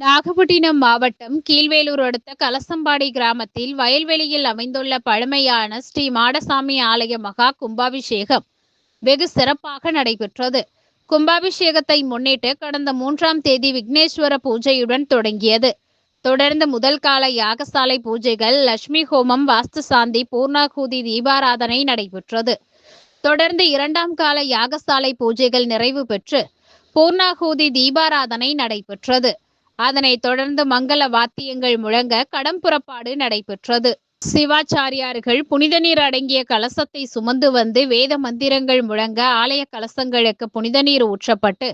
நாகப்பட்டினம் மாவட்டம் கீழ்வேலூர் அடுத்த கலசம்பாடி கிராமத்தில் வயல்வெளியில் அமைந்துள்ள பழமையான ஸ்ரீ மாடசாமி ஆலய மகா கும்பாபிஷேகம் வெகு சிறப்பாக நடைபெற்றது. கும்பாபிஷேகத்தை முன்னிட்டு கடந்த 3ஆம் தேதி விக்னேஸ்வர பூஜையுடன் தொடங்கியது. தொடர்ந்து முதல் கால யாகசாலை பூஜைகள், லட்சுமி ஹோமம், வாஸ்து சாந்தி, பூர்ணாகூதி தீபாராதனை நடைபெற்றது. தொடர்ந்து 2ஆம் கால யாகசாலை பூஜைகள் நிறைவு பெற்று பூர்ணாகூதி தீபாராதனை நடைபெற்றது. அதனைத் தொடர்ந்து மங்கள வாத்தியங்கள் முழங்க கடம் புறப்பாடு நடைபெற்றது. சிவாச்சாரியார்கள் புனித நீர் அடங்கிய கலசத்தை சுமந்து வந்து வேத மந்திரங்கள் முழங்க ஆலய கலசங்களுக்கு புனித நீர் ஊற்றப்பட்டு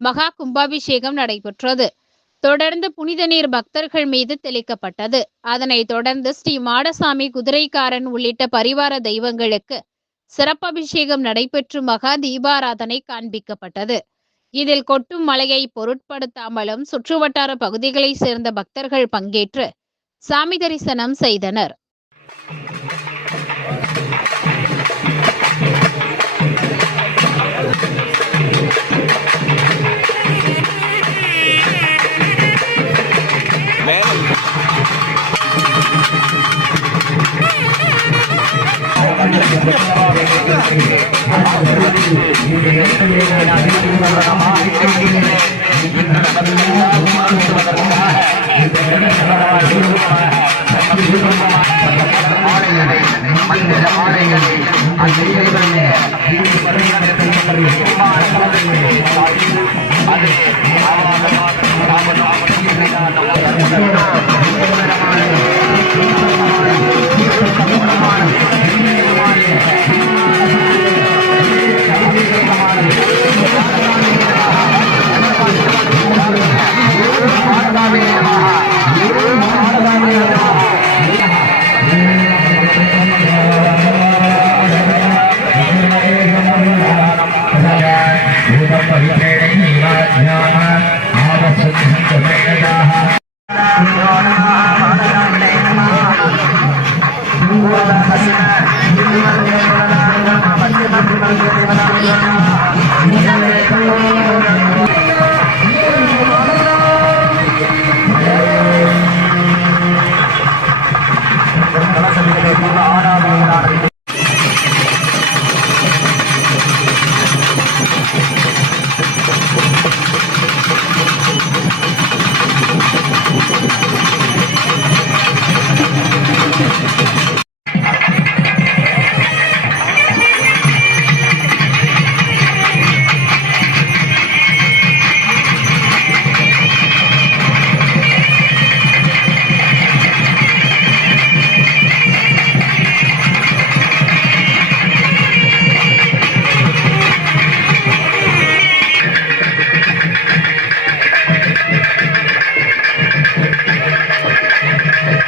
மகா கும்பாபிஷேகம் நடைபெற்றது. தொடர்ந்து புனித நீர் பக்தர்கள் மீது தெளிக்கப்பட்டது. அதனைத் தொடர்ந்து ஸ்ரீ மாடசாமி, குதிரைக்காரன் உள்ளிட்ட பரிவார தெய்வங்களுக்கு சிறப்பபிஷேகம் நடைபெற்று மகா தீபாராதனை காண்பிக்கப்பட்டது. இதில் கொட்டும் மழையை பொருட்படுத்தாமலும் சுற்றுவட்டார பகுதிகளைச் சேர்ந்த பக்தர்கள் பங்கேற்று சாமி தரிசனம் செய்தனர். Namaha